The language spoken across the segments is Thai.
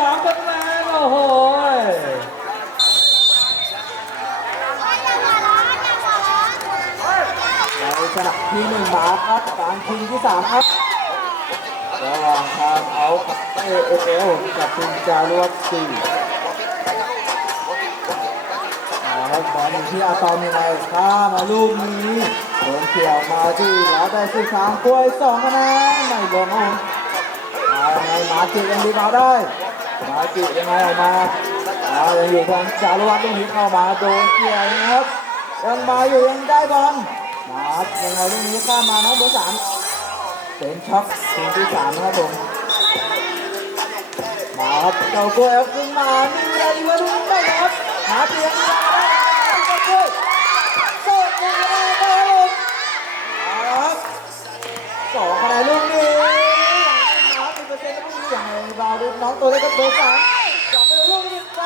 สองคะแนนโอ้โหในสนับที่หนึ่งมาครับการชิงที่สามครับระหว่างทางเอาเอเอเอลกับคุณจารวัตซีเอาครับบอลที่อาตอมยังไงข้ามาลูกนี้โดนเขี่ยวมาที่แล้วได้สื่อทางกล้วยสองคะแนนไม่ลงครับผมมาไงมาจิยังดีมาได้ มาจิยังไงออกมาเอายังอยู่ทางจารวัตลูกนี้เข้ามาโดนเกี่ยวนะครับ ยังมาอยู่ยังได้บอลมายังไงลูกนี้ข้ามมาน้องเบอร์สามเซ็นช็อปทีมที่สามนะครับผมมาครับเจ้ากล้วแอลขึ้นมามีอะไรวะลูกนี้ได้ครับหาเตียงได้ องตัวเล็กกับเบอร์สามจับไปลูกนี้ไป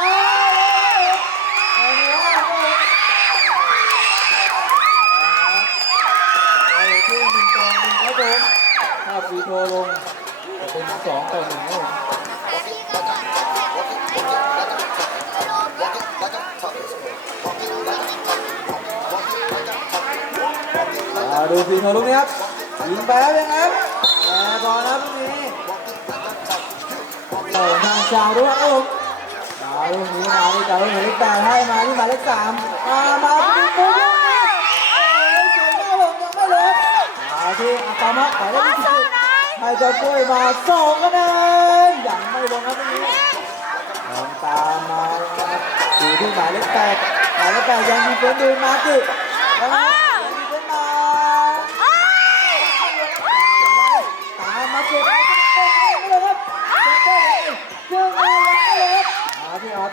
เอาละครับไปที่หนึ่งต่อหนึ่งครับผมถ้าฟรีโทรลงจะเป็นสองต่อหนึ่งครับผมดูฟีโทรลูกนี้ครับยิงไปแล้วยังครับแอร์บอลนะครับลูกนี้ เปิดทางชาวด้วยครับผมมาลูกนี้มาที่จ่าลูกหมายเลขแปดให้มาที่หมายเลขสามมามาที่ปุ๊บโอ้ยสวยมากผมยังไม่ลดมาที่อาตามักหมายเลขยี่สิบให้เจ้ากล้วยมาสองคะแนนยังไม่ลงครับตรงนี้ลองตามมาอยู่ที่หมายเลขแปดหมายเลขแปดยังมีเพื่อนดูมาจิแล้ว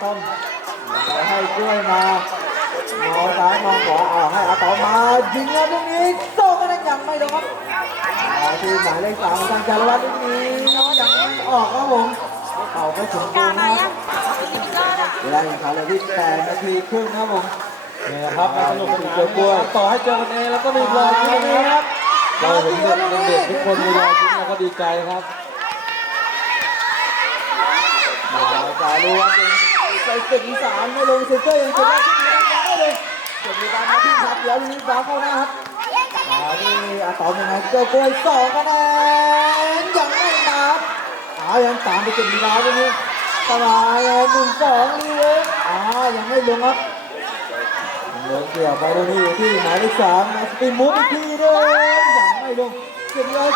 ตอมให้กล้วยมามองซ้ายมองขวาเอาให้อาตอมมายิงแล้วลูกนี้โซ่ก็ยังไม่ลงครับมาที่หมายเลขสามทางจารวัตรลูกนี้ยังไม่ออกครับผมเขาไม่ถึงตรงนะครับเวลาแข่งขันเลยที่แปดนาทีครึ่งครับผมนี่นะครับมาสนุกสนานนะครับต่อให้เจอกันเองแล้วก็มีรอยยิ้มนะครับเราเห็นเด็กเด็กทุกคนมีรอยยิ้มเราก็ดีใจครับมาจารวัตร ใส่ตึกสามไม่ลงเซนเตอร์ยังเก็บได้ที่นี่ยังไม่ลงเก็บมีการมาที่ครับเดี๋ยวลูกนี้าเข้าหน้าครับมาที่อาตอมยังไงเจ้ากล้วยสองคะแนนยังไม่นับอายังตามไปเก็บลีลาตรนี้สบายเลยหนึ่งสองลีเว้ยอ่ายังไม่ลงครับเหลือเกี่ยวไปตรงนี้อยู่ที่หมายเลขสามสปินมุกอีกทีเด้ยังไม่ลงเก็บเลย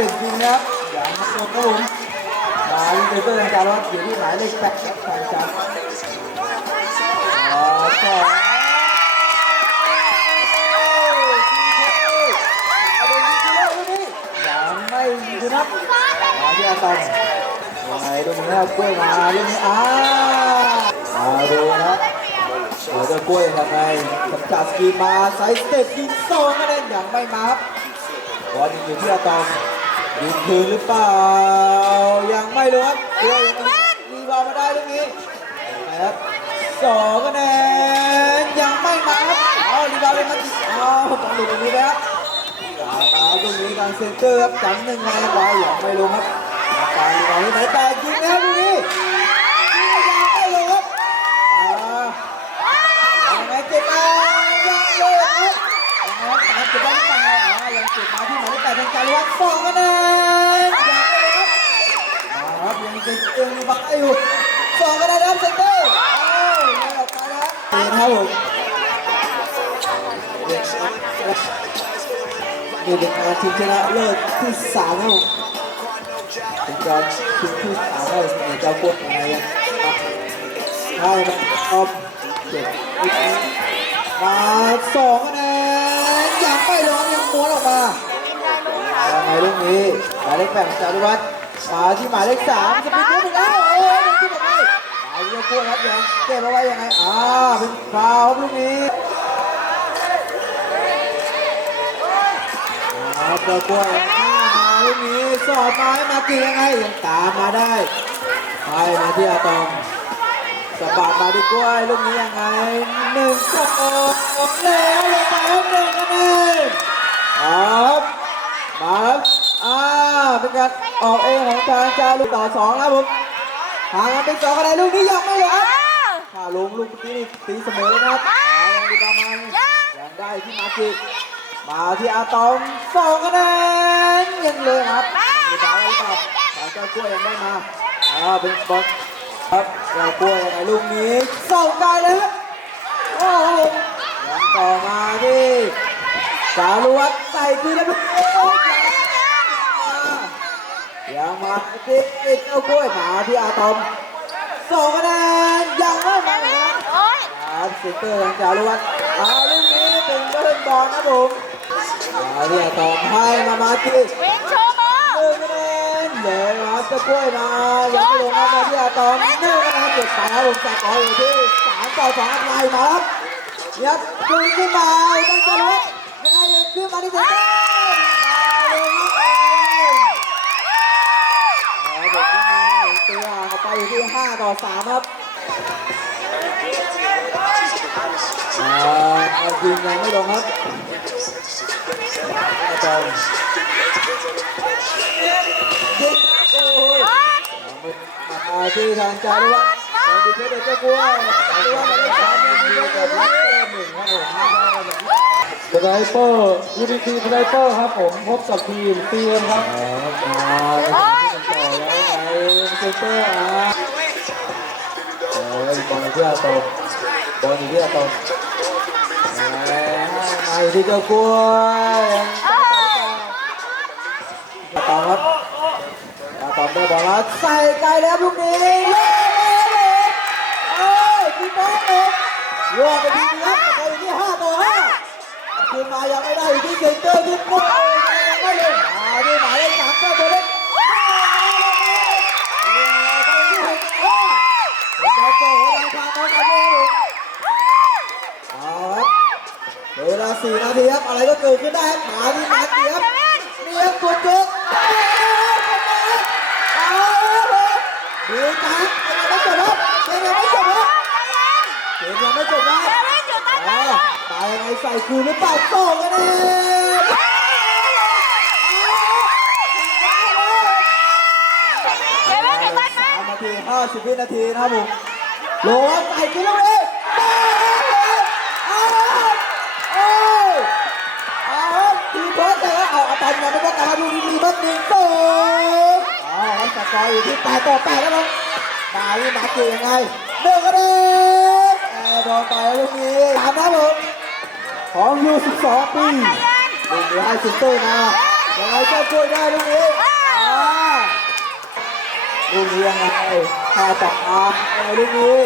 ต็มจริงนะครับอย่างมาโดนครับผมมาลิเตอร์ทางการรถอยู่ที่หมายเลขแปดครับทางการอ่าสองยังไม่ชนะมาที่อาตอมยังไงตรงนี้ครับกล้วยมาเรื่องนี้อ้ามาดูนะครับเดี๋ยวจะกล้วยทำไงสัมจัดสกีมาไซส์สเต็ปยิงโซ่คะแนนยังไม่มาครับบอลอยู่ที่อาตอม ยิงคืนหรือเปล่า ยังไม่รู้ครับเดี๋ยวยังมีบอลมาได้ตรงนี้นะครับสองคะแนนยังไม่มาครับเอาดีบอลเลยมาเอาบอลหลุดตรงนี้แล้วมาตรงนี้การเซนเตอร์ครับจังหนึ่งคะแนนไปยังไม่ลงครับการดีบอลที่ไหนแต่ยิงแล้วตรงนี้ยิงยังไม่ลงครับอ่ายังไงเก็บมายังเลยครับยังไงครับตามเก็บได้หรือเปล่าอ่ายัง เก็บมาที่หมายเลขแปดทางการวัดสองคะแนนยังไม่ลงครับครับยังเป็นเอียงบักอยู่สองคะแนนครับเซนเตอร์เอ้ยไม่ออกไปแล้วเป็นครับผมนี่เป็นการชิงชนะเลิศที่สามครับผมเป็นการชิงที่สามครับผมเจ้าพวกอะไรอะใช่ครับออมเจ็ดมาสองคะแนนยังไม่ลงยัง ม้วนออกมายังไงลูกนี้หมายเลขแปดจารุวัฒน์มาที่หมายเลขสามจะเป็นลูกอีกแล้วโอ้ยที่หมดเลยหมายเลขกล้วยครับยังเก็บเอาไว้ยังไงอ่าเป็นฟาวล์ครับลูกนี้ครับเจ้ากล้วยมาลูกนี้สอดมาให้มากี่ยังไงยังตามมาได้ไปมาที่อาตอมสบัดมาที่กล้วยลูกนี้ยังไงหนึ่งสองแล้วเลยไปหนึ่งคะแนน ครับมาครับอ่าเป็นการออกเองของทางจาลูกต่อสองครับผมหางเป็นสองคะแนนลูกนี้ยังไม่เลยครับถ้าลงลูกนี้ตีเสมอเลยครับยังดียังได้ที่มาจิมาที่อาตอมสองคะแนนยังเลยครับมีาลูกต่อสาเจ้ากล้วยยังได้มาอ่าเป็นบอลครับเจ้ากล้วยยัไงลูกนี้ส่งไกลเลยครับโอ้โหยังต่อมาที่สารวัตร ส่คืนแล้วโอ้ยยังมาที่เจ้ากล้วยมาที่อาตอมสองคะแนนยังไม่มาครับครับเซนเตอร์ทางจารุวัฒน์เอาลูกนี้เป็นเล่นบอลนะผมมาที่อาตอมให้มามาที่หนึ่งคะแนนเดี๋ยวครับเจ้ากล้วยมายังไม่ลงครับมาที่อาตอมหนึ่งคะแนนเก็บไปครับผมจากออยู่ที่สามต่อสองครับไล่มาครับยับคืนขึ้นมาตั้งจารุวัฒน์ ยังไงขึ้นมาที่เซนเอร์มาเลยครับครับผมที่นี่ตีห่างออกไปอยู่ที่5ต่อ3ครับอ่าเอายิงยังไม่ลงครับอาจารย์ยิงโอ้ยมาที่ทางจารุวัฒน์ตอนดีเพชรเจ้ากล้วยจารุวัฒน์มาได้สามหนึ่งมีโอกาสรับแต้มหนึ่งครับผมไม่ได้แบบที่ สามสไนเปอร์ยูนิทีสไนเปอร์ครับผมพบกับทีมเตียมครับมาต่อแล้วไงเซนเตอร์อะเอ้ยบอลที่อาตมบอลอยู่ที่อาตมไอ้ที่เจ้ากล้วยอาตอมครับอาตอมได้บอลแล้วใส่ไกลแล้วลูกนี้เล่เลยเอ้ยที่บอลเลยรวมไปทีนี้ครับไปอยู่ที่5ต่อ5 คืนมายังไม่ได้อยู่ที่เซนเตอร์ที่โก้ยังไม่ลงมาที่หมายเลขสามเจ้าตัวเล็กเวลาสี่นาทีครับอะไรก็เกิดขึ้นได้ครับหมาที่มาเสียบเสียบกดจุกดูจังยังไม่จบครับยังไม่จบครับเกมยังไม่จบนะอ๋อตายยังไง ใส่คืนหรือเปล่าสองคะแนนสามนาทีห้าสิบวินาทีนะครับผมโหลใส่คืนแล้วเองเอาเอาเอาครับทีโพสแต่ว่าเอาอาตอมยังไม่ต้องการดูดีมีบัตหนึ่งสองเอาครับสกอร์อยู่ที่แปดต่อแปดแล้วครับมาที่มาเก่ยังไงเดินกันเลยแอร์บอลไปลูกนี้ตามนะผม ของยู12 ปีลูกนี้ให้ซิสเตอร์มายังไงเจ้ากล้วยได้ลูกนี้อ่าลูกนี้ยังไงแค่ต่ออายังไงลูกนี้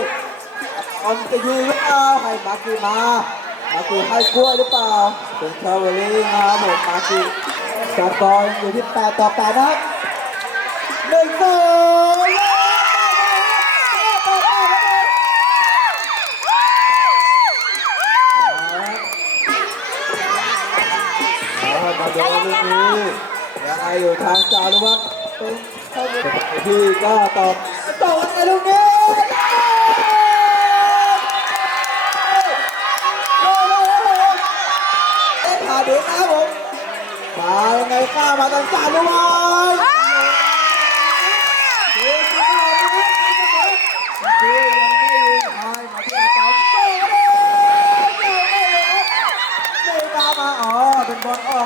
ออนจะยืนหรือเปล่าให้มากีมามากีให้กล้วยหรือเปล่าเป็นทราเวลลิ่งนะครับผมมากีสกอร์ยังอยู่ที่ 8 ต่อ 8 นะครับหนึ่งสอ มาดูลูกนี้ยังไงอยู่ทางจารุวัฒน์พี่ก็ตอบตอบไงลูกนี้เอ็ดหาเด็กนะครับผมมายังไงข้ามาตั้งจามด้วยเ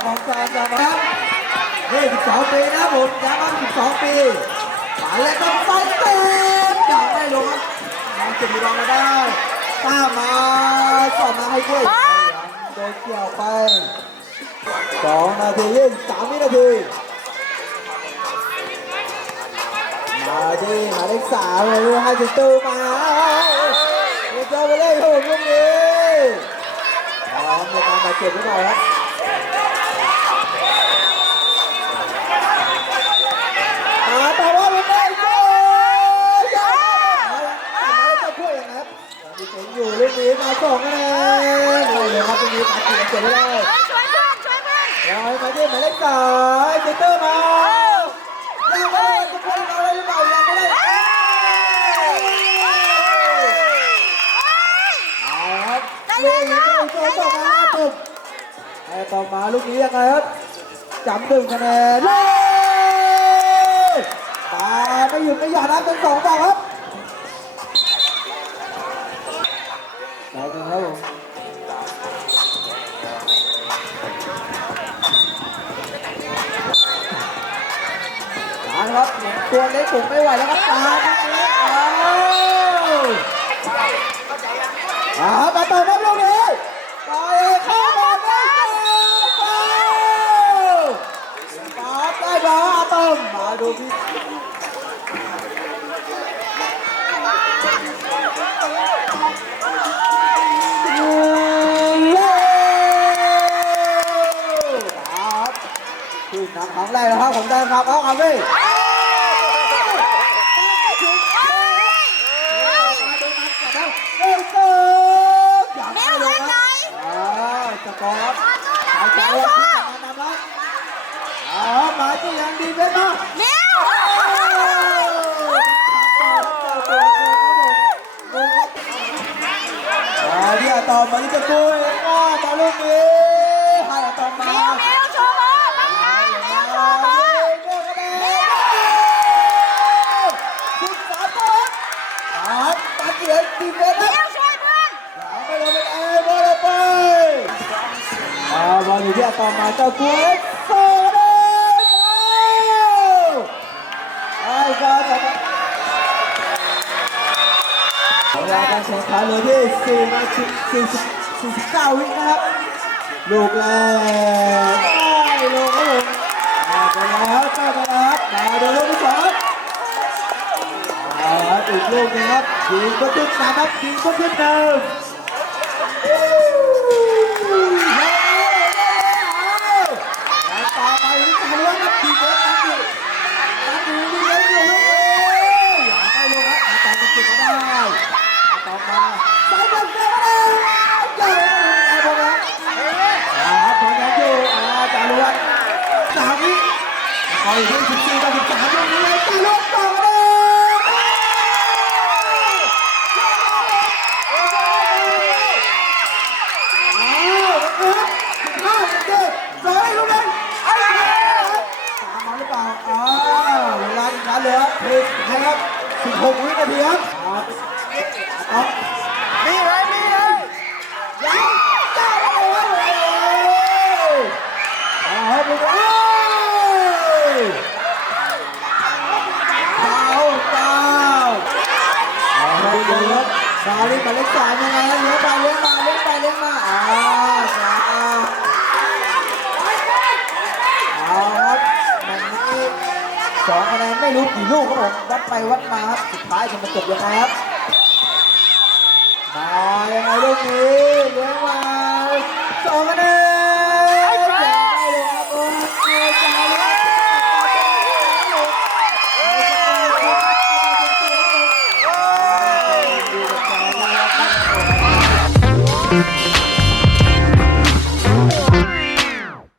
ของแซมนะครับนี่12ปีนะผมย้ำว่า12ปีหมายเลขต้องใส่เต็มอยางไม่ลงครับน้องเก็บรองมาได้ข้ามาสอบมาให้ด้วยโดนเกี่ยวไปสองนาทียี่สามวินาทีมาที่หมายเลขสามเลยดูให้จิตตูมาเจ้าไปเล่นครับผมลูกนี้พร้อมในการบาดเจ็บหรือเปล่าครับมาแต่ว่าลูกนี้โอ้ยยังไม่ได้ช่วยยังครับมีเก่ง อยู่ลูกนี้มาสองคะแนนไม่เลยครับตรงนี้มาเก็บเก็บไม่ได้ยังไงมาที่หมายเลขสามเซนเตอร์มายังไม่ได้จะพูดเอาอะไรหรือเปล่ายังไม่ได้ครับลูกนี้โจต่อมาตุ่มไอต่อมาลูกนี้ยังไงครับจำหนึ่งคะแนนเลยมาไม่หยุดไม่หย่อนนะเป็นสองต่อครับ ตัวเล็กผมไม่ไหวแล้วครับตาครับอ้าวอ่ามาต่อครับลูกนี้ไปเข้ามาได้เจ้าไปป๊าได้บอลอาตอมมาดูพี่เย้ครับขึ้นนำครั้งแรกนะครับผมได้ครับเอาครับพี่เอ้ยเกิดอยากให้ลงครับอ่า จะกอบหายใจออกที่จะมานำครับอ่ามาที่ยังดีเป็นมามิวอ่าที่อะตอมมาลิจะกุยก็มาลูกนี้ให้อะตอมมามิวมิวโชว์บอลมาไงมิวโชว์บอลสิบสามตัวครับตาเกียรติดีเฟนมินะวช่วยเพื่อน ไม่ลงเป็นเอบอลไปอ่า บอลอยู่ที่อะตอมมาเจ้ากุยโซ่เลยไอ้บอลต่อมาเวลาการแข่งขันเหลยที่4นาที40 49วินะครับลูกแรกได้ลูกครับผมาไปแล้วเข้าไปแล้วครับมาดูลูกที่สองเอาอีกลูกนึงครับยิงก็ขึ้นนะครับยิงก็ขึ้นหนึ่งแล้วต่อไปที่การล้วนครับยิงก็ตั้งอยู่ตั้งอยู่ยิงก็อยู่ลูกเอ้ยอย่าให้ลงครับอาตอมมันจุดก็ได้อาตอมมาใส่บอลเสียก็ได้เจ๋งไอ้บอลนะ อาครับพร้อมแล้วอยู่อาจารย์สามวิ คอยที่สิบสี่ต่อสิบสามตรงนี้เลยจารย์ต่อเลยเอาครับสิบห้าสิบเจ็ดสองลูกนึงไอ้เหี้ยตามมาหรือเปล่าอ่าเวลาอีกแล้วเหลือเพลงไทยครับสิบหกวินาทีครับครับ มีเลยมีเลย ยังจ้าเลยเอาให้ดูเอ้ยเท้าเท้าเอาให้ดูครับดาวนี่มาเล็กสามยังไงเลี้ยงไปเลี้ยงมาเลี้ยงไปเลี้ยงมาอ่าจ้าเอาครับมันนี้สองคะแนน ไม่รู้กี่ลูกครับผมวัดไปวัดมาครับสุดท้ายจะมาจบยังไงครับมายังไงลูกนี้เลี้ยงมาสองคะแนน